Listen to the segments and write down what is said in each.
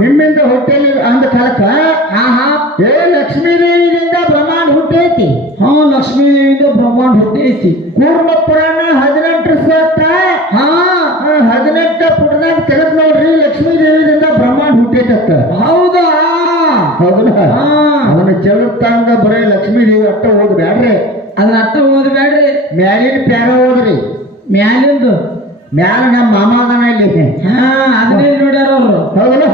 ನಿಮ್ಮಿಂದ ಹುಟ್ಟಲಿ ಅಂದ ಕಾಲಕ್ಕ ಏ ಲಕ್ಷ್ಮೀ ದೇವಿಯಿಂದ ಬ್ರಹ್ಮಾಂಡ ಹುಟ್ಟೈತಿ. ಲಕ್ಷ್ಮೀ ದೇವಿಯಿಂದ ಬ್ರಹ್ಮಾಂಡ ಹುಟ್ಟೈತಿ. ಕೂರ್ಮ ಪುರಾಣ 18 ಸತ್ತ 18 ಪುಟದಾಗ ತೆಗೆದ್ ನೋಡ್ರಿ ಲಕ್ಷ್ಮೀ ದೇವಿಯಿಂದ ಬ್ರಹ್ಮಾಂಡ ಹುಟ್ಟೈತತ್ತ. ಹೌದಾ? ಹೌದಲ್ಲ? ಅದನ್ನ ಚೆಲುತ್ತಂಗ ಬರೀ ಲಕ್ಷ್ಮೀ ದೇವಿ ಅಟ್ಟ ಓದ್ಬ್ಯಾಡ್ರಿ. ಅದನ್ನ ಅಟ್ಟ ಓದ್ಬೇಡ್ರಿ, ಮ್ಯಾಲಿನ ಪ್ಯಾರ ಓದ್ರಿ. ಮ್ಯಾಲಿಂದು ಮ್ಯಾಲ ನಮ್ಮ ಮಾಮಾದನ ಇಲ್ಲಿ. ಅದನ್ನೇ ನೋಡ್ಯಾರ ಅವರು. ಹೌದಲ್ಲ?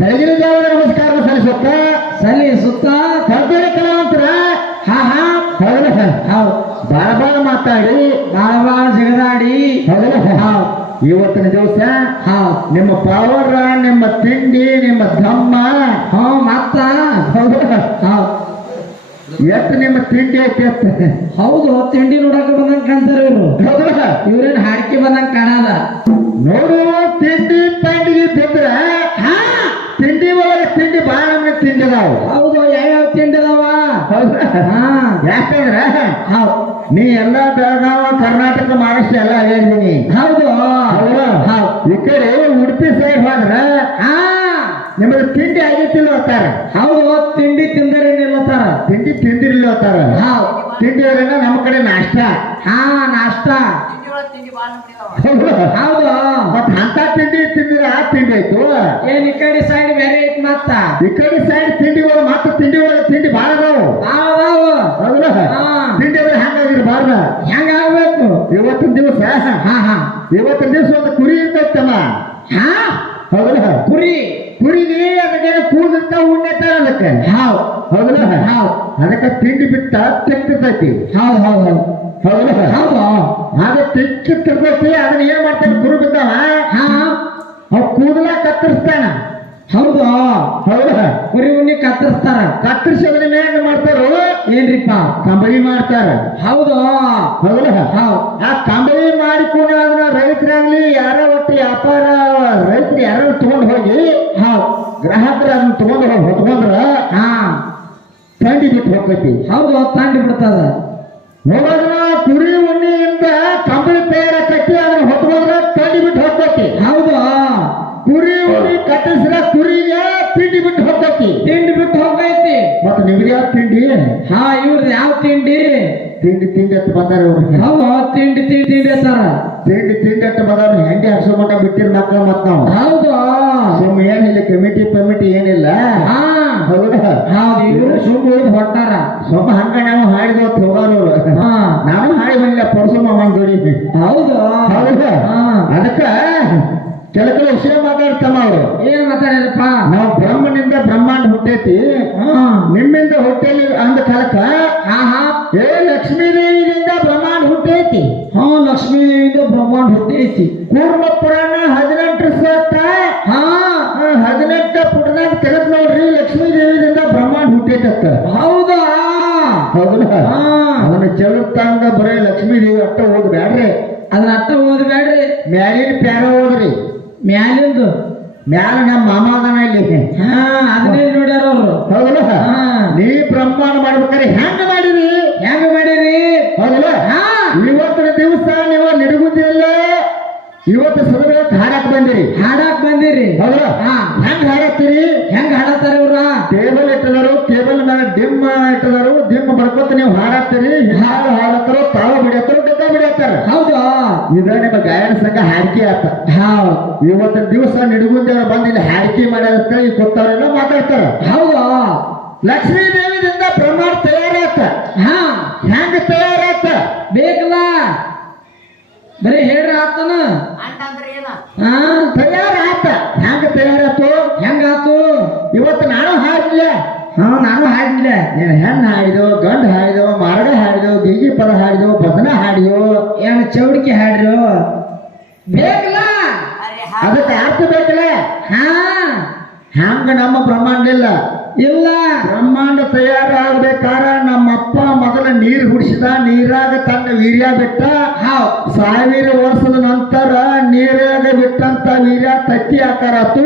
ಬೆಳಗಿನ ಜಾವದ ನಮಸ್ಕಾರ ಸಲ್ಲಿಸುತ್ತ ಕಲ್ಪನೆ ಕಲಾವಂತರ ಹೌದಲ್ಲ? ಬಾಳ ಮಾತಾಡಿ ಬಾಳ ಜಗದಾಡಿ ಹೌದಲ್ಲ? ಇವತ್ತಿನ ದಿವಸ ನಿಮ್ಮ ಪವರ್, ನಿಮ್ಮ ತಿಂಡಿ, ನಿಮ್ಮ ಧಮ್ಮ ಮತ್ತ ಹೌದಲ್ಲ? ಎಷ್ಟು ನಿಮ್ಮ ತಿಂಡಿ ಐತಿ ಅಂತ. ಹೌದು, ತಿಂಡಿ ನೋಡಕ ಬಂದಂಗ ಕಾಣ್ತಾರ ಇವ್ರು. ಹೌದಲ್ಲ? ಇವ್ರೇನ್ ಹಾಡ್ಕಿ ಬಂದಂಗ ಕಾಣಲ್ಲ. ನೋಡು, ತಿಂಡಿ ಪಂಡಿಗೆ ಬಿದ್ರ ತಿಂಡಿ ಒಳಗೆ ತಿಂಡಿ ಬಾಳ ನಮ್ಗೆ ತಿಂಡಿ ಅದಾವ. ಹೌದು, ಯಾವ್ಯಾವ ತಿಂಡಿ ಅದಾವ? ಯಾಕಂದ್ರ ನೀ ಎಲ್ಲ ಬೆಳಗಾವ, ಕರ್ನಾಟಕ, ಮಹಾರಾಷ್ಟ್ರ ಎಲ್ಲ ಹೇಳಿದೀನಿ. ಹೌದು. ಈ ಕಡೆ ಉಡುಪಿ ಸೈಡ್ ಹೋದ್ರ ನಿಮ್ಮದು ತಿಂಡಿ ಆಗೈತಿಲ್ಲ ಅಂತಾರ. ಹೌದು, ತಿಂಡಿ ತಿಂದರೆ ನಿಲ್ಲತ್ತಾರ. ತಿಂಡಿ ತಿಂದಿರ್ಲಿ ಅಂತಾರ. ತಿಂಡಿ ಅಂದ್ರೆ ನಮ್ಮ ಕಡೆ ನಾಷ್ಟ. ನಾಷ್ಟ. ಹೌದು. ಮತ್ ಅಂತ ತಿಂಡಿ ತಿಂದ್ರೆ ಆ ತಿಂಡಿ ಆಯ್ತು. ಏನ್ ಈ ಕಡೆ ಸೈಡ್ ಬೇರೆ ಐತಿ ಮತ್ತ. ಈ ಕಡೆ ಸೈಡ್ ತಿಂಡಿ ಒಳಗೆ ಮತ್ತೆ ತಿಂಡಿ ಒಳಗೆ ತಿಂಡಿ ಬಾಳ ಅದಾವು. ಹೌದಲ್ಲ? ತಿಂಡಿ ಅಂದ್ರೆ ಹೆಂಗಾಗಿರ್ಬಾರ್ದ, ಹೆಂಗ ಆಗ್ಬೇಕು? ಇವತ್ತಿನ ದಿವಸ ಇವತ್ತಿನ ದಿವಸ ಒಂದು ಕುರಿ ಇರ್ತೈತಮ್ಮ. ಹೌದಲ್ಲ? ಕುರಿಗೆ ಅದಕ್ಕೆ ಕೂದಿರ್ತ ಉಣ್ಣೆತಾರ ಅದಕ್ಕೆ. ಹೌದಲ್ಲ? ಅದಕ್ಕೆ ತಿಂಡಿ ಬಿಟ್ಟ ತೆಕ್ತಿರ್ತೈತಿ. ಹೌದು. ಅದ ತೆಕ್ಕಿರ್ತೈತಿ. ಅದನ್ನ ಏನ್ ಮಾಡ್ತಾನೆ ಕುರು ಬಿದ್ದಾವ ಅವ್ ಕೂದಲ ಕತ್ತರಿಸ್ತಾನ. ಹೌದು. ಕುರಿ ಉಣ್ಣಿ ಕತ್ತರಿಸ್ತಾರ. ಕತ್ತರಿಸಿ ಅದನ್ನ ಏನ್ ಮಾಡ್ತಾರೋ ಏನ್ರಿಪ್ಪ? ಕಂಬಳಿ ಮಾಡ್ತಾರ. ಹೌದು. ಆ ಕಂಬಳಿ ಮಾಡಿಕೊಂಡು ಅದನ್ನ ರೈತರಾಗ್ಲಿ ಯಾರ ಒಟ್ಟು ವ್ಯಾಪಾರ ರೈತರು ಯಾರು ತಗೊಂಡ್ ಹೋಗಿ ಗ್ರಾಹಕರು ಅದನ್ನ ತಗೊಂಡ್ ಹೋಗಿ ಹೊತ್ಕೊಂಡ್ರ ತಂಡಿ ಬಿಟ್ಟು ಹೋಗ್ತೈತಿ. ಹೌದು, ತಂಡಿ ಬಿಡ್ತದ. ನೋಡೋದನ್ನ ಕುರಿ ಉಣ್ಣಿಯಿಂದ ಕಂಬಳಿ ತಯಾರ ಕಟ್ಟಿ ಅದನ್ನ ಹೊತ್ಕೊಂಡ್ರ ತಂಡಿ ಬಿಟ್ಟು ಹೋಗ್ತೈತಿ. ಹೌದು. ಕುರಿ ಉಣ್ಣಿ ಕಟ್ಟಿಸಿದ ಕುರಿಗೆ ತಿಂಡಿ ಬಿಟ್ಟು ಹೋಗ್ತೈತಿ. ತಿಂಡಿ ಬಿಟ್ಟು ಹೋಗೈತಿ. ಮತ್ತೆ ನಿಮ್ಗೆ ಯಾವ ತಿಂಡಿ? ಇವ್ರದ್ದು ಯಾವ ತಿಂಡಿ? ತಿಂಡಿ ಅಂತ ಬಂದಾರ ಇವ್ರು. ಹೌದು, ತಿಂಡಿ ಅಂತಾರ. ತಿಂಡಿ ಅಂತ ಬಂದವ್ರು ಹೆಂಡಿ ಹಸು ಮಟ್ಟ ಬಿಟ್ಟಿರ ಮಕ್ಕಳ ಮತ್ ನಾವು. ಹೌದು. ಸುಮ್ ಏನಿಲ್ಲ, ಕಮಿಟಿ ಏನಿಲ್ಲ. ಹೌದಾ? ಇವ್ರು ಸುಮ್ಮ ಹೊಟ್ಟಾರ. ಸುಮ್ಮ ಹಂಗ ನಾವು ಹಾಡಿದ ಹೋಗೋರು. ನಾನು ಹಾಡಿ ಬಂದಿಲ್ಲ ಪರಸು ಮಾಮನ್ ಜೋಡಿ. ಹೌದು. ಅದಕ್ಕ ಕೆಲವು ವಿಷಯ ಮಾತಾಡ್ತಮ್ಮ ಅವರು. ಏನ್ ಮಾತಾಡ್ಯಾರಪ್ಪ? ನಾವು ಬ್ರಹ್ಮನಿಂದ ಬ್ರಹ್ಮಾಂಡ ಹುಟ್ಟೈತಿ, ನಿಮ್ಮಿಂದ ಹುಟ್ಟಲಿ ಅಂದ ಕಾಲಕ್ಕ ಏ ಲಕ್ಷ್ಮೀ ದೇವಿಯಿಂದ ಬ್ರಹ್ಮಾಂಡ ಹುಟ್ಟೈತಿ. ಲಕ್ಷ್ಮೀ ದೇವಿಯಿಂದ ಬ್ರಹ್ಮಾಂಡ ಹುಟ್ಟೈತಿ. ಕೂರ್ಮ ಪುರಾಣ 18 ಸತ್ತ 18 ಪುಟದಾಗ ತೆಗೆದ್ ನೋಡ್ರಿ ಲಕ್ಷ್ಮೀ ದೇವಿಯಿಂದ ಬ್ರಹ್ಮಾಂಡ ಹುಟ್ಟೈತತ್ತ. ಹೌದಾ? ಹೌದಲ್ಲ? ಅದನ್ನ ಚೆಲುತ್ತಂಗ ಬರೀ ಲಕ್ಷ್ಮೀ ದೇವಿ ಅಟ್ಟ ಓದ್ಬ್ಯಾಡ್ರಿ. ಅದನ್ನ ಅಟ್ಟ ಓದ್ಬೇಡ್ರಿ, ಮ್ಯಾಲಿನ ಪ್ಯಾರ ಓದ್ರಿ. ಮ್ಯಾಲಿಂದು ಮ್ಯಾಲ ನಮ್ಮ ಮಾಮಾದನ ಇಲ್ಲಿ. ಅದನ್ನೇ ನೋಡ್ಯಾರ ಅವರು. ಹೌದಲ್ಲ? ನೀ ಬ್ರಹ್ಮಾಂಡ ಮಾಡ್ಬೇಕಾರೆ ಹೆಂಗ ಮಾಡಿರಿ? ಹೌದಲ್ಲ? ಇವತ್ತಿನ ದಿವಸ ನೀವು ನಿಡಗುದಿಲ್ಲ. ಇವತ್ತು ಸದನ ಹಾಡಕ್ ಬಂದಿರಿ. ಹೌದಲ್ಲ? ಹೆಂಗ್ ಹಾಡತ್ತೀರಿ? ಹೆಂಗ್ ಹಾಡತ್ತಾರ ಇವ್ರ? ಟೇಬಲ್ ಇಟ್ಟದರು, ಟೇಬಲ್ ಮೇಲೆ ಡಿಮ್ ಇಟ್ಟದರು, ಡಿಮ್ ಬಡ್ಕೊತ ನೀವು ಹಾಡತ್ತೀರಿ. ಹಾಡು ಹಾಡತ್ತಾರೋ, ತಾವು ಬಿಡತ್ತಾರೋ, ಡಬ್ಬ ಬಿಡತ್ತಾರ. ಹೌದು. ಇದ ನಿಮ್ಮ ಗಾಯನ ಸಂಘ ಹಾಡಿಕೆ ಆತ. ಇವತ್ತಿನ ದಿವಸ ನಿಡಗುಂದೇವ್ರು ಬಂದು ಇಲ್ಲಿ ಹಾಡಿಕೆ ಮಾಡ್ಯಾರ ಈ ಗೊತ್ತವ್ರೆಲ್ಲ ಮಾತಾಡ್ತಾರ. ಹೌದು. ಲಕ್ಷ್ಮೀ ದೇವಿದಿಂದ ಬ್ರಹ್ಮಾಂಡ ತಯಾರಾತ. ಹೆಂಗ ತಯಾರಾತ ಬೇಕಲ್ಲ, ಬರೀ ಹೇಳ್ರಿ ಆತನ. ತಯಾರಾತ. ಹೆಂಗ ತಯಾರಾತು? ಹೆಂಗಾತು? ಇವತ್ತು ನಾನು ಹಾಡಿಲ್ಲ. ನಾನು ಹಾಡಿಲ್ಲ. ನೀನು ಹೆಣ್ಣು ಹಾಡಿದೋ, ಗಂಡು ಹಾಡಿದೋ, ಮಾರಡ ಹಾಡಿದೋ, ಗೀಗಿ ಪದ ಹಾಡಿದೋ, ಭಜನ ಹಾಡಿದೋ, ಏನು ಚೌಡಿಕೆ ಹಾಡ್ರು? ಬೇಕಲ್ಲ, ಅದಕ್ಕೆ ಅರ್ಥ ಬೇಕಲ್ಲ. ಹ್ಯಾಂಗ ನಮ್ಮ ಬ್ರಹ್ಮಾಂಡ ಇಲ್ಲ. ಬ್ರಹ್ಮಾಂಡ ತಯಾರಾಗಬೇಕಾರ ನಮ್ಮಪ್ಪ ಮೊದಲ ನೀರು ಹುಡಿಸಿದ. ನೀರಾಗ ತನ್ನ ವೀರ್ಯ ಬಿಟ್ಟ. 1000 ವರ್ಷದ ನಂತರ ನೀರಾಗ ಬಿಟ್ಟಂತ ವೀರ್ಯ ತತ್ತಿ ಆಕಾರತ್ತು.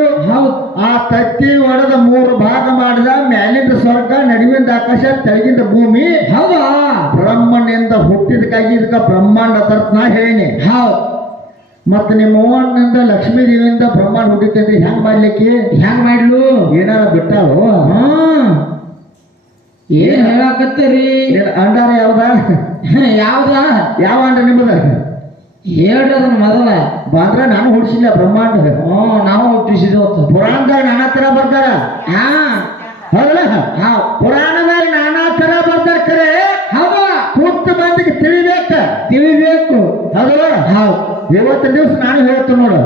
ಆ ತತ್ತಿ ಒಡೆದ 3 ಭಾಗ ಮಾಡಿದ. ಮ್ಯಾಲಿಂದ ಸ್ವರ್ಗ, ನಡುವಿಂದ ಆಕಾಶ, ತೆಳಗಿಂದ ಭೂಮಿ. ಬ್ರಹ್ಮನಿಂದ ಹುಟ್ಟಿದಕ್ಕಾಗಿ ಇದಕ್ಕ ಬ್ರಹ್ಮಾಂಡ ತರ್ತ ನಾ ಹೇಳಿ. ಮತ್ತ ನಿಮ್ಮ ಅವ್ವನಿಂದ ಲಕ್ಷ್ಮೀ ದೇವಿಯಿಂದ ಬ್ರಹ್ಮಾಂಡ ಹುಟ್ಟಿತ್ತಂದ್ರಿ ಹೆಂಗ್ ಮಾಡ್ಲಿಕ್ಕೆ ಹೆಂಗ್ ಮಾಡ್ಲು ಏನಾರ ಬಿಟ್ಟಾವು ಏನ್ ಹೇಳಾಕತ್ತೀರಿ ಅಂಡಾರ ಯಾವ್ದ ಯಾವ್ದ ಯಾವ ಅಂಡ ನಿಮ್ಮದ ಹೇಳ್ರಿ ಅದನ್ನ ಮೊದಲ ಬಂದ್ರ ನಾನು ಹುಡ್ಸಿಲ್ಲ ಬ್ರಹ್ಮಾಂಡ ನಾವು ಹುಟ್ಟಿಸಿದ್ವು ಪುರಾಣದಾಗ ನಾನಾ ತರ ಬರ್ತಾರ ಹಾ ಹೌದಲ್ಲ ಹಾ ಪುರಾಣದಾಗ ನಾನಾ ತರ ಬರ್ತಾರ ಖರೆ ಹೌದ ಕೂತ ಮಂದಿಗೆ ತಿಳಿಬೇಕು ಹೌದಲ್ಲ ಹೌದ್ ಇವತ್ತಿನ ದಿವಸ ನಾನು ಹೇಳ್ತೀನಿ ನೋಡು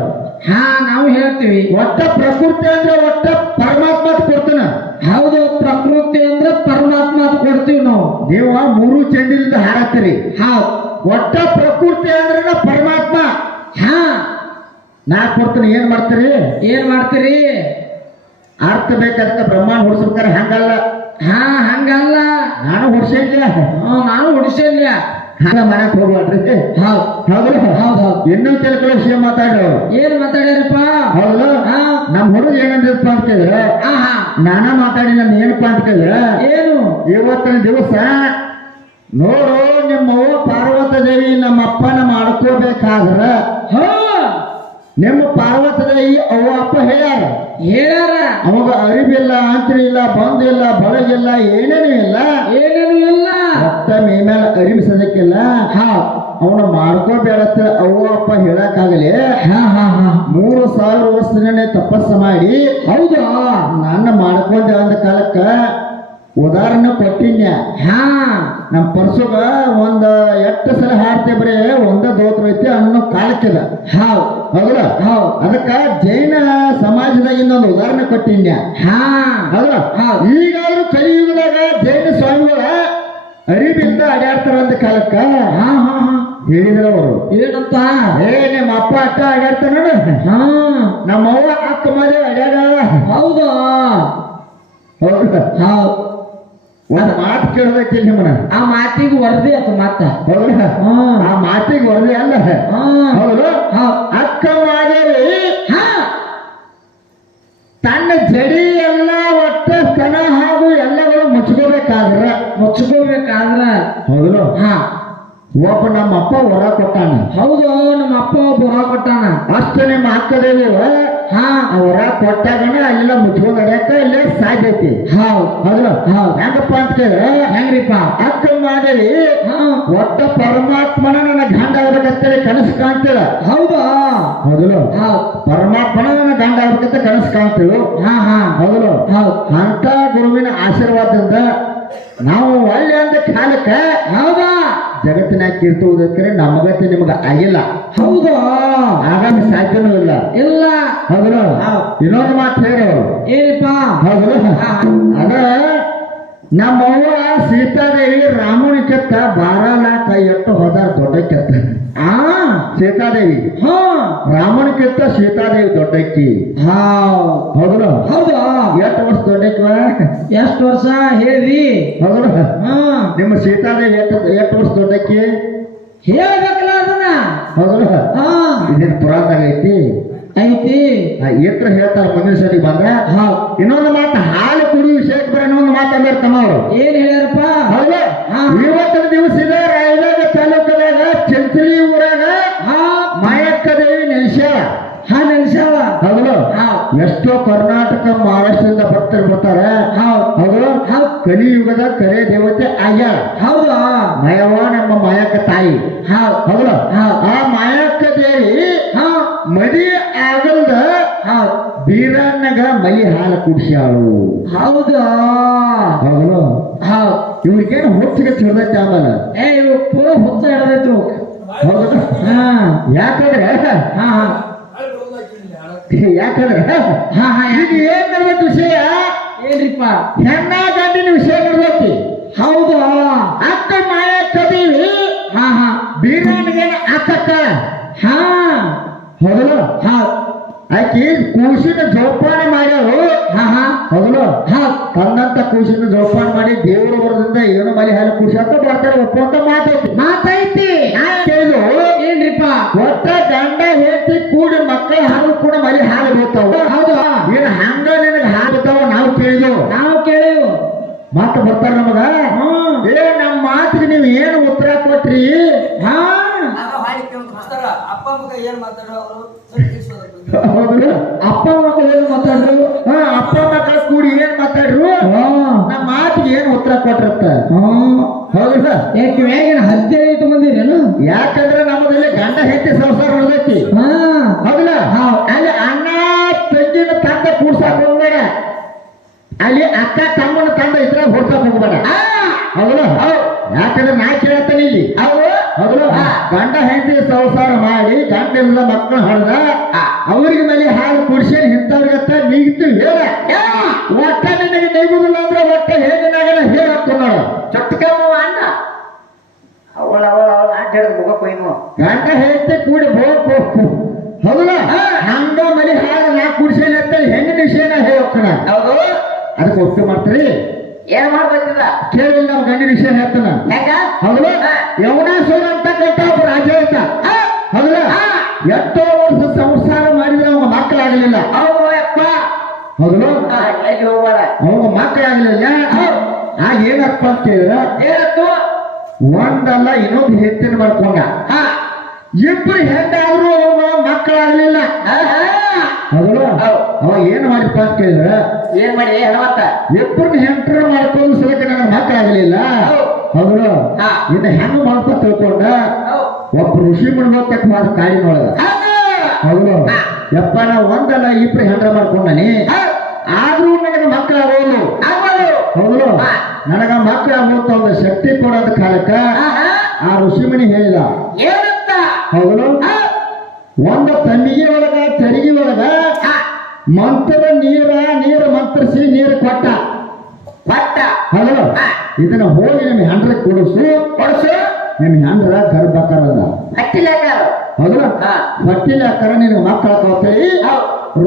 ಹಾ ನಾವು ಹೇಳ್ತೀವಿ ಒಟ್ಟ ಪ್ರಕೃತಿ ಅಂದ್ರೆ ಒಟ್ಟ ಪರಮಾತ್ಮ ಅಂತ ಕೊಡ್ತಾನ ಹೌದು ಪ್ರಕೃತಿ ಅಂದ್ರೆ ಪರಮಾತ್ಮ ಅಂತ ಕೊಡ್ತೀವಿ ನಾವು ನೀವು ಮೂರು ಚೆಂಡಿಲಿಂದ ಹಾರತ್ತೀರಿ ಹೌದ್ ಒಟ್ಟ ಪ್ರಕೃತಿ ಅಂದ್ರೆ ಪರಮಾತ್ಮ ಹಾ ನಾ ಕೊಡ್ತೀನಿ ಏನ್ ಮಾಡ್ತೀರಿ ಅರ್ಥ ಬೇಕಾದ್ರೆ ಬ್ರಹ್ಮಾಂಡ ಹುಡ್ಸ್ಬೇಕಾರೆ ಹಂಗಲ್ಲ ಹಾ ಹಂಗಲ್ಲ ನಾನು ಹುಡ್ಸಿಲ್ಲ ನಾನು ಹುಡಿಸಿಲ್ಲ ಹಂಗ ಮನೆಗೆ ಹೋಗ್ಬಾರ್ರಿ ಹೌದ್ ಹೌದು ಹೌದ್ ಹೌದ್ ಇನ್ನೂ ಕೆಲವು ವಿಷಯ ಮಾತಾಡೋ ಏನ್ ಮಾತಾಡ್ಯಾರಪ್ಪ ಹೌದು ಹಾ ನಮ್ ಹುಡುಗ ಏನಂದ್ರಪ್ಪ ಅಂತಂದ್ರೆ ಆಹಾ ನಾನಾ ಮಾತಾಡಿ ನನ್ ಏನಪ್ಪಾ ಅಂತಂದ್ರೆ ಏನು ಇವತ್ತಿನ ದಿವಸ ನೋಡು ನಿಮ್ಮವ್ವ ಪಾರ್ವತ ದೇವಿ ನಮ್ಮ ಅಪ್ಪನ ಮಾಡ್ಕೋಬೇಕಾದ್ರ ಹೋ ನಿಮ್ಮ ಪಾರ್ವತ ದೇವಿ ಅವ್ವ ಅಪ್ಪ ಹೇಳ್ಯಾರ ಅವಾಗ ಅರಿವಿಲ್ಲ ಅಂತ್ರಿ ಇಲ್ಲ ಬಂದಿಲ್ಲ ಬಳಗಿಲ್ಲ ಏನೇನು ಇಲ್ಲ ಒಟ್ಟ ಮೇಲೆ ಅರಿವಿಸೋದಕ್ಕಿಲ್ಲ ಅವನ ಮಾಡ್ಕೋಬೇಡತ್ತ ಅವ್ವ ಅಪ್ಪ ಹೇಳಕ್ಕಾಗಲಿ 3000 ವರ್ಷನೇ ತಪಸ್ಸು ಮಾಡಿ ಹೌದು ನನ್ನ ಮಾಡ್ಕೊಂಡೆ ಅಂದ ಕಾಲಕ್ಕ ಉದಾಹರಣೆ ಕೊಟ್ಟಿನ್ಯ ನಮ್ಮ ಪರ್ಸುಗ ಒಂದ 8 ಸಲ ಹಾಡ್ತೇ ಬರೀ ಒಂದ ದೋತ್ರ ಐತಿ ಅನ್ನೋ ಕಾಲಕ್ಕಿದ ಹೌದಾ ಅದಕ್ಕ ಜೈನ ಸಮಾಜದಾಗಿಂದ ಒಂದು ಉದಾಹರಣೆ ಕೊಟ್ಟಿನ್ಯ ಹೌದಾ ಈಗಾದ್ರೂ ಕಲಿಯುಗದಾಗ ಜೈನ ಸ್ವಾಮಿಗಳ ಅರಿವಿಂದ ಅಡ್ಯಾಡ್ತಾರ ಅಂದ ಕಾಲಕ್ಕ ಹೇಳಿದ್ರ ಅವರು ಏನಂತ ನಿಮ್ಮ ಅಪ್ಪ ಅಟ್ಟ ಅಡ್ಯಾಡ್ತಾನ ನಮ್ಮ ಅವ್ವ ಅಕ್ಕ ಮದುವೆ ಅಡ್ಯಾಡ ಹೌದಾ ಹೌದಾ ಒಂದ್ ಮಾತು ಕೇಳಬೇಕಿಲ್ಲ ನಿಮ್ಮನ ಆ ಮಾತಿಗೆ ವರದಿ ಆತು ಮಾತ ಹೌದಾ ಆ ಮಾತಿಗೆ ವರದಿ ಅಲ್ಲ ಹೌದು ಅಕ್ಕ ಮಾದೇವಿ ತನ್ನ ಜಡಿ ಎಲ್ಲ ಒಟ್ಟ ಸ್ತನ ಹಾಗೂ ಎಲ್ಲಗಳು ಮುಚ್ಕೋಬೇಕಾದ್ರ ಹೌದು ಒಬ್ಬ ನಮ್ಮ ಅಪ್ಪ ಹೊರ ಕೊಟ್ಟಾನ ಹೌದು ನಮ್ಮ ಅಪ್ಪ ಒಬ್ಬ ಹೊರ ಕೊಟ್ಟಾನ ಅಷ್ಟು ನಿಮ್ಮ ಅಕ್ಕದೇವಿ ಹೊರ ಕೊಟ್ಟಾಗನ ಅಲ್ಲೆಲ್ಲ ಮುಚ್ಕೊಂಡ್ ನಡ್ಯಾಕ ಇಲ್ಲೇ ಸಾಧ್ಯೈತಿ ಹೌದು ಹೆಂಗಪ್ಪ ಅಂತ ಕೇಳಿದ್ರೆ ಹೆಂಗ್ರಿಪ್ಪ ಅಕ್ಕ ಮಾದೇವಿ ಒಟ್ಟ ಪರಮಾತ್ಮನ ನನ್ನ ಗಂಡ ಆಗ್ಬೇಕಂತೇಳಿ ಕನಸು ಕಾಣ್ತೀಳ ಹೌದಾ ಹೌದು ಪರಮಾತ್ಮನ ನನ್ನ ಗಂಡ ಆಗ್ಬೇಕಂತ ಕನಸು ಕಾಣ್ತೀವಿ ಹೌದು ಅಂತ ಗುರುವಿನ ಆಶೀರ್ವಾದದಿಂದ ನಾವು ಒಳ್ಳೆ ಅಂದ ಕಾಲಕ್ಕ ಹೌದಾ ಜಗತ್ತಿನಾಗ ಕೀರ್ತಿ ಓದಕ್ಕೆ ನಮಗತ್ತೆ ನಿಮಗ ಆಗಿಲ್ಲ ಹೌದು ಆಗಾಮಿ ಸಾಧ್ಯನೂ ಇಲ್ಲ ಹೌದು ಇನ್ನೊಂದು ಮಾತು ಹೇಳೋರು ಏನಪ್ಪ ಹೌದು ಅದ ನಮ್ಮವ್ವ ಸೀತಾದೇವಿ ರಾಮನ ಕೆತ್ತ 12 ಲಾಖ ಎಟ್ಟು ಹೋದಾರ ದೊಡ್ಡಕ್ಕೆತ್ತ ಸೀತಾದೇವಿ ರಾಮನ ಕೆತ್ತ ಸೀತಾದೇವಿ ದೊಡ್ಡಕ್ಕಿ ಹೌದು ಎಷ್ಟು ವರ್ಷ ದೊಡ್ಡಕ್ಕಿವ ಎಷ್ಟು ವರ್ಷ ಹೇಳಿ ಹೌದು ನಿಮ್ಮ ಸೀತಾದೇವಿ ಎಷ್ಟು ವರ್ಷ ದೊಡ್ಡಕ್ಕಿ ಹೇಳ್ಬೇಕಲ್ಲ ಅದನ್ನ ಹೌದು ಇದೇನು ಪುರಾಣದಾಗ ಐತಿ ಎತ್ರ ಹೇಳ್ತಾರ ಮುಂದಿನ ಸರಿ ಬಂದ್ರ ಇನ್ನೊಂದು ಮಾತು ಹಾಲು ಕುಡಿ ವಿಷಯಕ್ಕೆ ಬರ ಇನ್ನೊಂದು ಮಾತು ಅಂದಿರ್ತಾನ ಅವರು ಏನ್ ಹೇಳ್ಯಾರಪ್ಪ ಹೌದು ಇವತ್ತಿನ ದಿವಸ ಇದೆ ರಾಯಬಾಗ ತಾಲೂಕದಾಗ ಚಿಂಚಲಿ ಊರಾಗ ಮಾಯಕ್ಕ ದೇವಿ ನೆಲೆಸ್ಯಾಳ ಹೌದು ಎಷ್ಟೋ ಕರ್ನಾಟಕ ಮಹಾರಾಷ್ಟ್ರದಿಂದ ಭಕ್ತರು ಬರ್ತಾರೆ ಹೌದು ಕಲಿಯುಗದ ಕರೆ ದೇವತೆ ಆಗ್ಯಾಳ ಹೌದು ಮಯವ್ವ ನಮ್ಮ ಮಾಯಕ್ಕ ತಾಯಿ ಹೌದು ಆ ಮಾಯಕ್ಕ ದೇವಿ ಮದಿ ಆಗಲ್ದ ಬೀರಣ್ಣಗ ಮಲಿ ಹಾಲು ಕುಡಿಸ್ಯಾಳು ಹೌದಾ ಹೌದು ಇವ್ರಿಗೇನು ಹುಚ್ಚಿಗೆ ಚಿಡ್ದೈತೆ ಆಮೇಲೆ ಇವ್ ಪೂರ ಹುಚ್ಚ ಹಿಡದೈತಿ ಹೌದು ಯಾಕಂದ್ರೆ ಈಗ ಏನ್ ನಡೆದೈತಿ ವಿಷಯ ಏನ್ರಿಪ್ಪ ಹೆಣ್ಣ ಗಂಡಿನ ವಿಷಯ ನಡೆದೈತಿ ಹೌದು ಅಕ್ಕ ಮಾಯಕ್ಕ ದೇವಿ ಬೀರಣ್ಣಗೇನ ಅಕ್ಕಕ್ಕ ಹೌದು ಆಕಿ ಕೂಸಿನ ಜೋಪಾನ ಮಾಡ್ಯಾರು ಹೌದು ತನ್ನಂತ ಕೂಸಿನ ಜೋಪಾನ ಮಾಡಿ ದೇವರ ವರದಿಂದ ಏನು ಮಲಿ ಹಾಲು ಖುಷಿ ಅಂತ ಬರ್ತಾರೆ ಒಪ್ಪಂತ ಮಾತೈತಿ ಕೇಳು ಏನ್ರಿಪ್ಪ ಒಟ್ಟ ಗಂಡ ಹೇಳ್ತಿ ಕೂಡಿ ಮಕ್ಕಳ ಹಾಲು ಕೂಡ ಮಲಿ ಹಾಲು ಬೀಳ್ತಾವ ಹೌದು ಏನ್ ಹಂಗ ನಿನಗೆ ಹಾಲು ಬೀಳ್ತಾವ ನಾವು ಕೇಳಿದೆವು ಮಾತು ಬರ್ತಾರ ನಮಗ ನಮ್ಮ ಮಾತಿಗೆ ನೀವು ಏನು ಉತ್ತರ ಕೊಟ್ರಿ ಅಪ್ಪ ಮಗ ಏನ್ ಮಾತಾಡ ಹೌದು. ಅಪ್ಪ ಮಕ್ಕಳು ಏನು ಮಾತಾಡ್ರು? ಅಪ್ಪ ಮಕ್ಕಳ ಕೂಡಿ ಏನ್ ಮಾತಾಡ್ರು? ನಮ್ಮ ಮಾತಿಗೆ ಏನ್ ಉತ್ತರ ಕೊಟ್ರತ್ತ? ಹೌದಾ? ಯಾಕೆ ಮ್ಯಾಗಿನ ಹದ್ದೆ ಇಟ್ಟು ಬಂದಿರೇನು? ಯಾಕಂದ್ರೆ ನಮ್ಮದಲ್ಲಿ ಗಂಡ ಹೆಂಡತಿ ಸಂಸಾರ ಉಳಿದೈತಿ. ಹೌದಲ್ಲ? ಅಲ್ಲಿ ಅಣ್ಣ ತಂಗಿನ ತಂದ ಕೂಡ್ಸಾಕ ಹೋಗ್ಬೇಡ, ಅಲ್ಲಿ ಅಕ್ಕ ತಮ್ಮನ ತಂದ ಇದ್ರ ಹೊಡ್ಸಕ್ ಹೋಗ್ಬೇಡ. ಹೌದಲ್ಲ? ಯಾಕಂದ್ರೆ ನಾ ಕೇಳ್ತಾನೆ ಇಲ್ಲಿ. ಹೌದಲ್ಲ? ಗಂಡ ಹೆಂಡತಿ ಸಂಸಾರ ಮಾಡಿ ಗಂಡಲ್ಲ ಮಕ್ಕಳು ಹೊಡೆದ ಅವ್ರಿಗೆ ಮೇಲೆ ಹಾಲು ಕುಡಿಸಿ ಇಂಥವ್ರಿಗತ್ತ ನೀಗಿತ್ತು ಹೇಳ. ಒಟ್ಟ ನಿನಗೆ ನೀಗುದಿಲ್ಲ ಅಂದ್ರೆ ಒಟ್ಟ ಹೇಗಿನಾಗಲ್ಲ ಹೇಳತ್ತು ನೋಡು. ಚೊಟ್ಟಕಮ್ಮ ಅಣ್ಣ ಅವಳ ಆಟ ಮುಗಕ್ಕೋಯ್ನು ಗಂಡ ಹೆಂಡತಿ ಕೂಡಿ ಹೋಗ್ಬೇಕು. ಹೌದಲ್ಲ? ಹಂಗ ಮಲಿ ಹಾಲು ನಾ ಕುಡಿಸೇನೆ ಅಂತ ಹೆಣ್ಣಿನ ವಿಷಯನ ಹೇಳ್ತಾನ. ಹೌದು. ಅದಕ್ಕೆ ಒಟ್ಟು ಮಾಡ್ತೀರಿ ಏನ್ ಮಾಡ್ಬೇಕಿಲ್ಲ ಕೇಳಿ ನಮ್ಮ ಗಂಡಿನ ವಿಷಯ ಹೇಳ್ತಾನ. ಹೆಂಗ? ಹೌದಲ್ಲ? ಯವನಾಸುರ ಅಂತಕ್ಕಂಥ ಒಬ್ಬ ರಾಜ ಆಯ್ತ. ಹೌದಲ್ಲ? ಎಷ್ಟೋ ವರ್ಷ ಸಂಸಾರ ಮಾಡಿದ್ರೆ ಅವಾಗ ಮಕ್ಕಳಾಗಲಿಲ್ಲ. ಹೌದಪ್ಪ. ಹೌದಲ್ಲ? ಎಲ್ಲಿ ಹೋಗ್ಬೇಡ. ಅವಾಗ ಮಕ್ಕಳಾಗಲಿಲ್ಲ. ಆಗ ಏನಪ್ಪ ಅಂತ ಹೇಳಿದ್ರ ಏನತ್ತು? ಒಂದಲ್ಲ ಇನ್ನೊಂದು ಹೆತ್ತಿನ ಮಾಡ್ಕೊಂಡ. ಇಬ್ಬರು ಹೆಣ್ಣಾದ್ರೂ ಅವಾಗ ಮಕ್ಕಳಾಗಲಿಲ್ಲ. ಹೌದಲ್ಲ? ಅವಾಗ ಏನ್ ಮಾಡಿಪ್ಪ ಅಂತ ಕೇಳಿದ್ರ ಏನ್ ಮಾಡಿ ಹಣವತ್ತ ಇಬ್ಬರನ್ನ ಹೆಂಡ್ರ ಮಾಡ್ಕೊಂಡು ಸಲಕ್ಕೆ ನನಗೆ ಮಕ್ಕಳಾಗಲಿಲ್ಲ. ಹೌದಲ್ಲ? ಇನ್ನು ಹೆಣ್ಣು ಮಾಡ್ಕೊಂಡು ತಿಳ್ಕೊಂಡ ಒಬ್ಬ ಋಷಿ ಮುನ್ಗೋತಕ್ಕ ಮಾಡ ಕಾಡಿನೊಳಗ. ಹೌದು. ಯಪ್ಪ ನಾ ಒಂದಲ್ಲ ಇಬ್ರು ಹೆಂಡ್ರ ಮಾಡ್ಕೊಂಡನಿ, ಆದ್ರೂ ನನಗೆ ಮಕ್ಕಳಾಗೋದು. ಹೌದು. ನನಗ ಮಕ್ಕಳಾಗೋತ ಒಂದು ಶಕ್ತಿ ಕೊಡೋದ ಕಾಲಕ್ಕ ಆ ಋಷಿಮುನಿ ಹೇಳಿದ ಏನಂತ? ಹೌದು. ಒಂದು ತಣ್ಣಿಗೆ ಒಳಗ ತೆರಿಗೆ ಒಳಗ ಮಂತ್ರ ನೀರ ಮಂತ್ರಿಸಿ ನೀರು ಕೊಟ್ಟ. ಹೌದು. ಇದನ್ನ ಹೋಗಿ ನಿಮ್ ಹೆಂಡ್ರ ಕೊಡಿಸು ನಿಮ್ ಹೆಂಡ್ರ ಗರ್ಭಕರದ. ಹೌದು. ಹೊಟ್ಟಿಲಾಕರ ನಿನ್ ಮಕ್ಕಳ ಕೌತೇಳಿ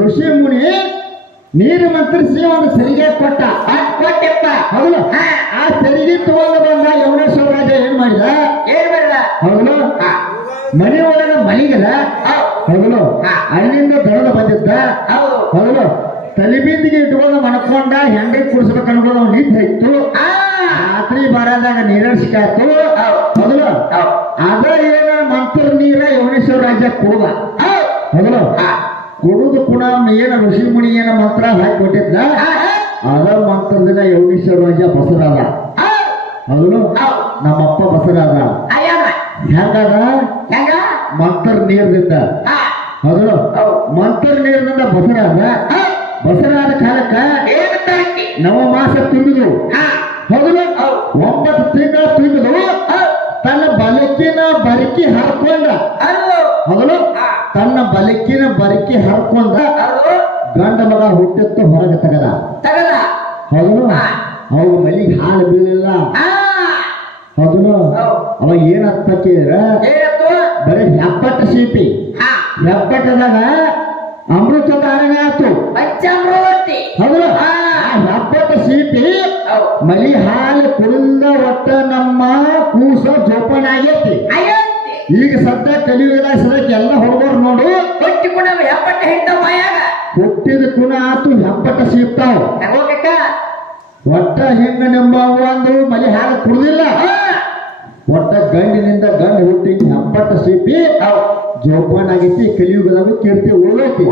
ಋಷಿ ಮುನಿ ನೀರು ಮಂತ್ರಿಸಿ ಒಂದು ತೆರಿಗೆ ಕೊಟ್ಟ. ಹೌದು. ಆ ತೆರಿಗೆ ತಗೊಂಡು ಬಂದ ಯಮನೇಶ್ವರ ರಾಜ ಏನ್ ಮಾಡಿದ? ಹೌದು. ಮನೆ ಒಳಗ ಮಲಿಗದ. ಹೌದು. ಅಲ್ಲಿಂದ ದೊಡ್ಡ ಬಂದಿದ್ದ. ಹೌದು. ತಲೆಬಿಂದಿಗೆ ಇಟ್ಕೊಂಡು ಮನ್ಕೊಂಡ ಹೆಂಡ್ರಿ ಕುಡಿಸ್ಬೇಕು ಅನ್ಕೊಂಡು ಅವ್ನು ನಿಂತ ಇತ್ತು. ರಾತ್ರಿ ಬರದಾಗ ನೀರಡಿಸ್ಕಾತು. ಹೌದು. ಅದ ಏನ ಮಂತ್ರ ನೀರ ಯಮನೇಶ್ವರ ರಾಜ ಕುಡುದ. ಹೌದು. ಕುಡುದು ಕೂಡ ಏನ ಋಷಿ ಮುನಿ ಏನ ಮಂತ್ರ ಹಾಕಿ ಕೊಟ್ಟಿದ್ದ. ಅದ ಮಂತ್ರದಿಂದ ಯಮನೇಶ್ವರ ರಾಜ ಬಸರಾದ. ಹೌದು. ನಮ್ಮಪ್ಪ ಬಸರಾದ. ಹೆಂಗದ? ಮಂತ್ರ ನೀರ್ದಿಂದ. ಹೌದು. ಮಂತ್ರ ನೀರಿನಿಂದ ಬಸರಾದ ಕಾಲಕ್ಕ ನವಮಾಸ ತುಂಬಿದು. ಹೌದು. 9 ತಿಂಗಳ ತುಂಬಿದು. ತನ್ನ ಬಲಕಿನ ಬರಕಿ ಹರ್ಕೊಂಡ. ಹೌದು. ತನ್ನ ಬಲಕಿನ ಬರಕಿ ಹರ್ಕೊಂಡ ಗಂಡ ಮಗ ಹುಟ್ಟಿತ್ತು ಹೊರಗೆ ತಗದ. ಹೌದು. ಅವು ಮಲಿಗೆ ಹಾಲು ಬೀಳಿಲ್ಲ. ಹೌದು. ಅವ ಏನಂತ ಕೇಳಿದ್ರ ಬರೀ ಹೆಪ್ಪಟ್ಟು ಸೀಪಿ. ಹೆಪ್ಪಟ್ಟದಾಗ ಅಮೃತದ ಅರಣ್ಯ ಆತು. ಹೌದು. ಹೆಪ್ಪಟ್ಟು ಸೀಪಿ ಮಲಿ ಹಾಲು ಕುಡಿದ ಒಟ್ಟ ನಮ್ಮ ಕೂಸ ಜೋಪಾನ ಆಗೈತಿ. ಈಗ ಸದ್ಯ ಕಲಿಯುಗದಾಗ ಸದ್ಯಕ್ಕೆ ಎಲ್ಲ ಹುಡುಗರು ನೋಡು ಹುಟ್ಟಿದ ಕುಣ ಆತು ಹೆಪ್ಪಟ್ಟ ಸೀಪ್ತಾವ. ಒಟ್ಟ ಹೆಂಗ ನಮ್ಮ ಒಂದು ಮಲಿ ಹಾಲು ಕುಡಿದಿಲ್ಲ. ಒಟ್ಟ ಗಂಡಿನಿಂದ ಗಂಡ ಹುಟ್ಟಿ ಹೆಪ್ಪಟ್ಟ ಸೀಪಿ ಜೋಪಾನ ಆಗೈತಿ. ಕಲಿಯುಗದಾಗ ಕೀರ್ತಿ ಉಳಿದೈತಿ.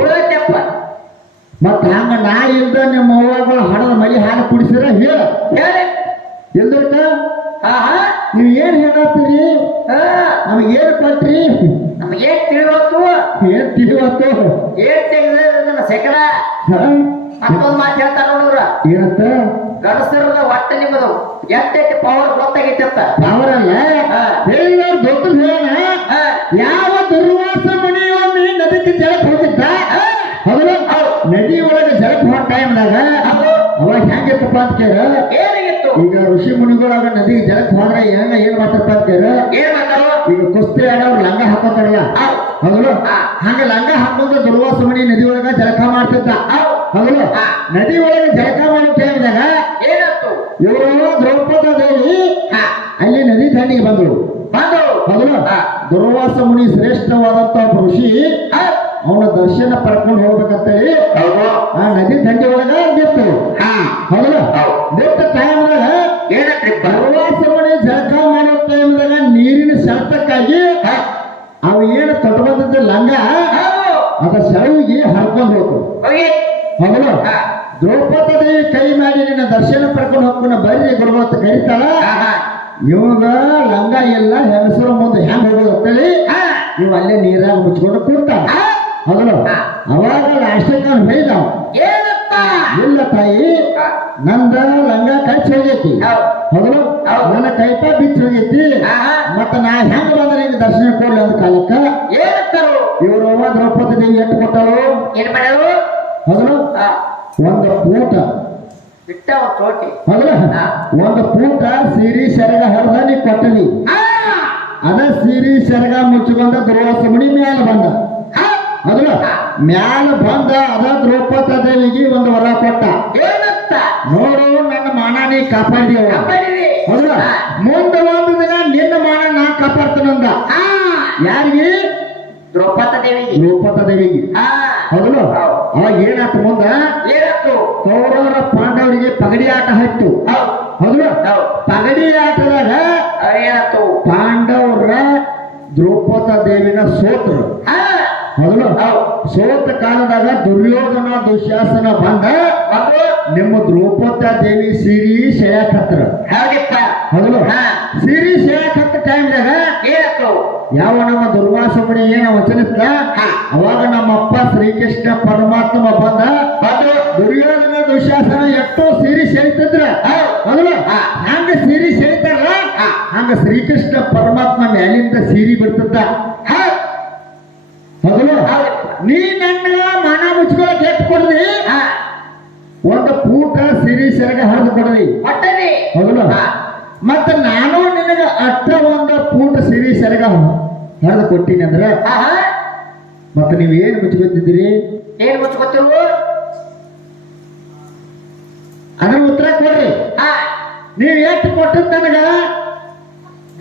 ಮತ್ತ ಹಂಗ ನಾ ಇಲ್ದ ನಿಮ್ಮ ಅವ್ವಗಳು ಹಣದ ಮಲಿ ಹಾಲು ಕುಡಿಸಿರ ಹೇಳ ಇಲ್ದಕ್ಕ ನೀವ್ ಏನ್ ಹೇಳತ್ತೀರಿ? ನಮಗೇನ್ ಕೊಟ್ರಿ? ನಮಗೇನ್ ತಿಳಿವತ್ತು? ಏನ್ ತಿಳಿವತ್ತು? ಏನ್ ತೆಗೆದ ಸೆಕಡ ಮತ್ತೊಂದು ಮಾತು ಹೇಳ್ತಾರ ನೋಡ್ರ. ಏನಂತ? ಗಡಸರದ ಒಟ್ಟ ನಿಮ್ಮದು ಎಷ್ಟೈತಿ ಪವರ್ ಗೊತ್ತಾಗೈತಿ ಅಂತ. ಪವರ್ ಅಲ್ಲ ಹೇಳಿದ ದೊಡ್ಡದು ಹೇಳ. ಯಾವ ದುರ್ವಾಸ ಮನೆಯೊಮ್ಮೆ ನದಿಗೆ ಜಲಕ್ ಹೋಗಿದ್ದ. ಹೌದು. ನದಿ ಒಳಗೆ ಜಲಕ್ ಹೋದ ಟೈಮ್ದಾಗ ಅವಾಗ ಹೆಂಗಿತ್ತಪ್ಪ ಅಂತ ಕೇಳ. ಏನಾಗಿತ್ತು? ಈಗ ಋಷಿ ಮುನಿಗಳಾಗ ನದಿಗೆ ಜಲಕ್ ಹೋದ್ರೆ ಏನ್ ಮಾಡ್ತಾರಪ್ಪ ಅಂತ ಕೇಳ. ಏನ್ ಮಾಡ್ತಾರ? ಈಗ ಕುಸ್ತಿ ಆಡೋರು ಲಂಗ ಹಾಕೋತಾರಲ್ಲ. ಹೌದು. ಹಂಗ ಲಂಗ ಹಾಕೊಂಡು ದುರ್ವಾಸ ಮನಿ ನದಿ ಒಳಗ ಜಲಕ ಮಾಡ್ತಿದ್ದ. ಹೌದು. ನದಿ ಒಳಗೆ ಜಲಕ ಮಾಡೋ ಟೈಮ್ದಾಗ ಏನಾಯ್ತು? ಇವರು ದ್ರೌಪದ ದೇವಿ ಅಲ್ಲಿ ನದಿ ದಂಡಿಗೆ ಬಂದಳು. ಹೌದು. ದುರ್ವಾಸ ಮುನಿ ಶ್ರೇಷ್ಠವಾದಂತ ಋಷಿ ಅವನ ದರ್ಶನ ಪಡ್ಕೊಂಡು ಹೋಗ್ಬೇಕಂತೇಳಿ ಆ ನದಿ ದಂಡಿ ಒಳಗ ನಿಂತು. ಹೌದು. ನಿಂತ ಟೈಮ್ದಾಗ ದುರ್ವಾಸ ಮುನಿ ಜಳಕ ಮಾಡೋ ಟೈಮ್ದಾಗ ನೀರಿನ ಸೆಳೆತಕ್ಕಾಗಿ ಅವು ಏನು ತೊಟ್ಟು ಬಂದಿದ್ದ ಲಂಗ ಹೌದು ದ್ರೌಪದಿ ದೇವಿ ಕೈ ಮಾಡಿ ನಿನ್ನ ದರ್ಶನ ಪಡ್ಕೊಂಡು ಹೋಗ್ಕೊಂಡು ಬರ್ರಿ ಗುರು ಅಂತ ಕರೀತಾಳ ಇವಾಗ ಲಂಗ ಎಲ್ಲ ಹೆಂಗಸರು ಮುಂದೆ ಹೆಂಗ್ ಹೋಗೋದು ಅಂತೇಳಿ ಇವ್ ಅಲ್ಲೇ ನೀರಾಗ ಮುಚ್ಕೊಂಡು ಕೂರ್ತಾಳ ಹೌದು ಅವಾಗ ಲಾಸ್ಟಕ್ಕೆ ಹೇಳಿದಾವ ಏನಪ್ಪ ಇಲ್ಲ ತಾಯಿ ನಂದ ಲಂಗ ಕಚ್ಚಿ ಹೋಗೈತಿ ಹೌದು ನನ್ನ ಕೈಪ ಬಿಚ್ಚಿ ಹೋಗೈತಿ ಮತ್ತ ನಾ ಹೆಂಗ ಬಂದ್ರೆ ಈಗ ದರ್ಶನ ಕೊಡ್ಲಿ ಅಂದ ಕಾಲಕ್ಕ ಏನಂತಾರು ಇವ್ರವ್ವ ದ್ರೌಪದಿ ದೇವಿ ಎಟ್ಟು ಕೊಟ್ಟಳು ಏನ್ ಮಾಡ್ಯಾರು ಹೌದು ಒಂದು ಪೂಟ ಬಿಟ್ಟ ಒಂದ್ ಚೋಟಿ ಹೌದು ಒಂದು ಪೂಟ ಸೀರಿ ಸೆರಗ ಹರಿದ ನೀ ಕೊಟ್ಟನಿ ಅದ ಸೀರಿ ಸೆರಗ ಮುಚ್ಚಿಕೊಂಡ ದುರ್ವಾಸ ಮುನಿ ಮ್ಯಾಲ ಬಂದ ಹೌದು ಮ್ಯಾಲ ಬಂದ ಅದ ದ್ರೌಪದಿ ದೇವಿಗೆ ಒಂದು ವರ ಕೊಟ್ಟ ಏನಂತ ನೋಡು ನನ್ನ ಮಾನ ನೀ ಕಾಪಾಡಿದೀವ ಹೌದು ಮುಂದೆ ಒಂದು ದಿನ ನಿನ್ನ ಮಾನ ನಾ ಕಾಪಾಡ್ತೀನಂದ ಯಾರಿಗೆ ದ್ರೌಪದಿ ದೇವಿಗೆ ದ್ರೌಪದಿ ದೇವಿಗೆ ಹೌದು ಅವಾಗ ಏನಾಯ್ತು ಮುಂದ ಏನಾಯ್ತು ಕೌರವರ ಪಾಂಡವರಿಗೆ ಪಗಡಿ ಆಟ ಹತ್ತು ಹೌದು ಪಗಡಿ ಆಟದಾಗ ಏನಾಯ್ತು ಪಾಂಡವರ ದ್ರೌಪದಿ ದೇವಿನ ಸೋತರು ಹೌದು ಸೋತ ಕಾಲದಾಗ ದುರ್ಯೋಧನ ದುಶ್ಯಾಸನ ಬಂದ ನಿಮ್ಮ ದ್ರೌಪದಿ ದೇವಿ ಸೀರಿ ಸೆಯಾಕತ್ರ ಹೌದು ಸೀರಿ ಸೆಯಾಕತ್ತ ಟೈಮ್ದಾಗ ಏನಾಯ್ತು ಯಾವ ನಮ್ಮ ದುರ್ವಾಸ ಮುನಿ ಏನ ವಚನಿಸ್ತ ಅವಾಗ ನಮ್ಮಪ್ಪ ಶ್ರೀಕೃಷ್ಣ ಪರಮಾತ್ಮ ಬಂದ ದುರ್ಯೋಧನ ದುಶ್ಯಾಸನ ಎಷ್ಟೋ ಸೀರಿ ಸೆಳಿತಿದ್ರ ಹೌದು ಹಂಗ ಸೀರಿ ಸೆಳಿತಾರಲ್ಲ ಹಂಗ ಶ್ರೀಕೃಷ್ಣ ಪರಮಾತ್ಮ ಮ್ಯಾಲಿಂದ ಸೀರಿ ಬಿಡ್ತಿದ್ದ ಹೌದು ನೀ ನನ್ನ ಮಾನ ಮುಚ್ಕೊಳಕ್ ಎಟ್ಟು ಕೊಡ್ರಿ ಒಂದು ಪೂಟ ಸಿರಿ ಸೆರಗ ಹರಿದು ಕೊಡ್ರಿ ಹೌದು ಮತ್ತ ನಾನು ನಿನಗ ಅಟ್ಟ ಒಂದು ಪೂಟ ಸಿರಿ ಸೆರಗ ಹರಿದು ಕೊಟ್ಟಿನಿ ಅಂದ್ರ ಮತ್ತ ನೀವ್ ಏನ್ ಮುಚ್ಕೊತಿದ್ದೀರಿ ಏನ್ ಮುಚ್ಕೋತಿರು ಅದ್ರ ಉತ್ತರ ಕೊಡ್ರಿ ನೀವ್ ಎಷ್ಟು ಕೊಟ್ಟದ್ ನನಗ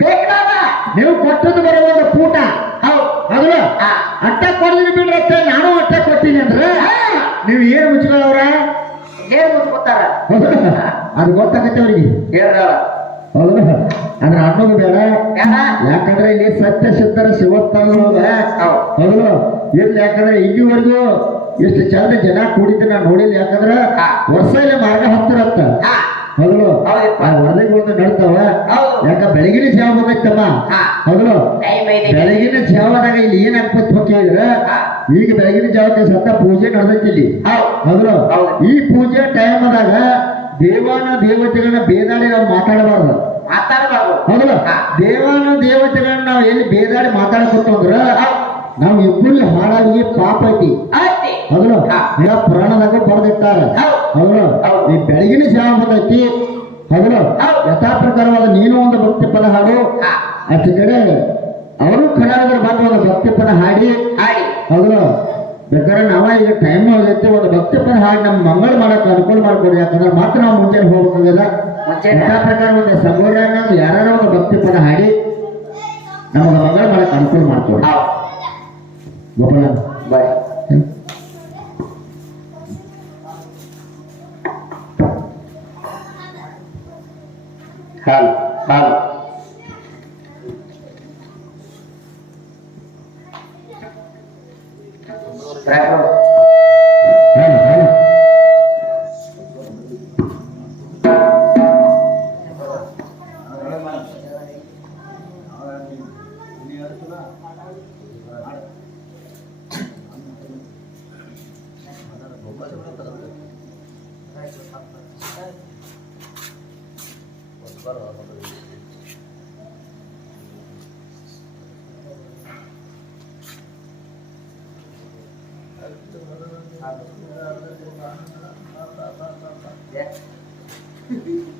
ಬೇಕಾದ ನೀವು ಕೊಟ್ಟದ್ದು ಬರೋ ಒಂದು ಪೂಟ ಹೌದು ಅಟ್ಟ ಕೊಡ್ತೀನಿ ಬಿಡ್ರತ್ತೆ ನಾನು ಅಟ್ಟ ಕೊಡ್ತೀನಿ ಅಂದ್ರೆ ನೀವು ಏನ್ ಮುಚ್ಕೊಳ್ಳವ್ರ ಏನ್ ಮುಚ್ಕೋತಾರ ಅದು ಗೊತ್ತಾಗತ್ತೆ ಅವ್ರಿಗೆ ಹೇಳ ಹೌದು ಅದ್ರ ಅನ್ನೋದು ಬೇಡ ಯಾಕಂದ್ರೆ ಇಲ್ಲಿ ಸತ್ಯ ಸಿದ್ಧರ ಶಿವಸ್ಥಾನದೊಳಗ ಹೌದು ಇಲ್ಲಿ ಯಾಕಂದ್ರೆ ಇಲ್ಲಿವರೆಗೂ ಎಷ್ಟು ಚಂದ ಜನ ಕೂಡಿದ್ದು ನಾ ನೋಡಿಲ್ಲ ಯಾಕಂದ್ರ ವರ್ಷ ಇಲ್ಲಿ ಮಾರ್ಗ ಹತ್ತಿರತ್ತ ಹೌದು ವರದಿಗಳು ನಡ್ತಾವ ಯಾಕ ಬೆಳಗಿನ ಜಾವ ಬಂದೈತಮ್ಮ ಹೌದು ಬೆಳಗಿನ ಜಾವದಾಗ ಇಲ್ಲಿ ಏನಾಗ್ತೈತಿ ಕೇಳಿದ್ರ ಈಗ ಬೆಳಗಿನ ಜಾವಕ್ಕೆ ಸತ್ತ ಪೂಜೆ ನಡೆದೈತಿ ಇಲ್ಲಿ ಹೌದು ಈ ಪೂಜೆ ಟೈಮ್ ಆದಾಗ ದೇವಾನ ದೇವತೆಗಳನ್ನ ಬೇದಾಡಿ ನಾವು ಮಾತಾಡಬಾರ್ದು ಹೌದು ದೇವಾನ ದೇವತೆಗಳನ್ನ ನಾವು ಎಲ್ಲಿ ಬೇದಾಡಿ ಮಾತಾಡಬೇಕು ಅಂದ್ರ ನಾವು ಇಬ್ಬರು ಹಾಳಾಗಿ ಪಾಪ ಐತಿ ಹೌದು ಈಗ ಪುರಾಣದಾಗ ಬರೆದಿಟ್ಟಾರ ಹೌದು ಈ ಬೆಳಗಿನ ಜಾವ ಬಂದೈತಿ ಹೌದು ಯಥಾ ಪ್ರಕಾರವಾದ ನೀನು ಒಂದು ಭಕ್ತಿ ಪದ ಹಾಡು ಅಚ್ಚ ಕಡೆ ಅವರು ಕಲಾವಿದರು ಬಂದು ಒಂದು ಭಕ್ತಿ ಪದ ಹಾಡಿ ಹೌದು ಬೇಕಾದ್ರೆ ನಾವ ಈಗ ಟೈಮ್ ಆಗೈತಿ ಒಂದು ಭಕ್ತಿ ಪದ ಹಾಡಿ ನಮ್ಮ ಮಂಗಳ ಮಾಡಕ್ ಅನುಕೂಲ ಮಾಡ್ಕೊಡಿ ಯಾಕಂದ್ರೆ ಮಾತ್ರ ನಾವು ಮುಂಚೆ ಹೋಗ್ಬೇಕಾಗಿಲ್ಲ ಯಥಾ ಪ್ರಕಾರ ಒಂದು ಸಂಗೋಡನ ಯಾರು ಒಂದು ಭಕ್ತಿ ಪದ ಹಾಡಿ ನಮಗೆ ಮಂಗಳ ಮಾಡಕ್ ಅನುಕೂಲ ಮಾಡ್ಕೊಡಿ ಗೋಪಾಲ ಬಾಯ್ ಹಾಲು ಹಾಲು Yeah.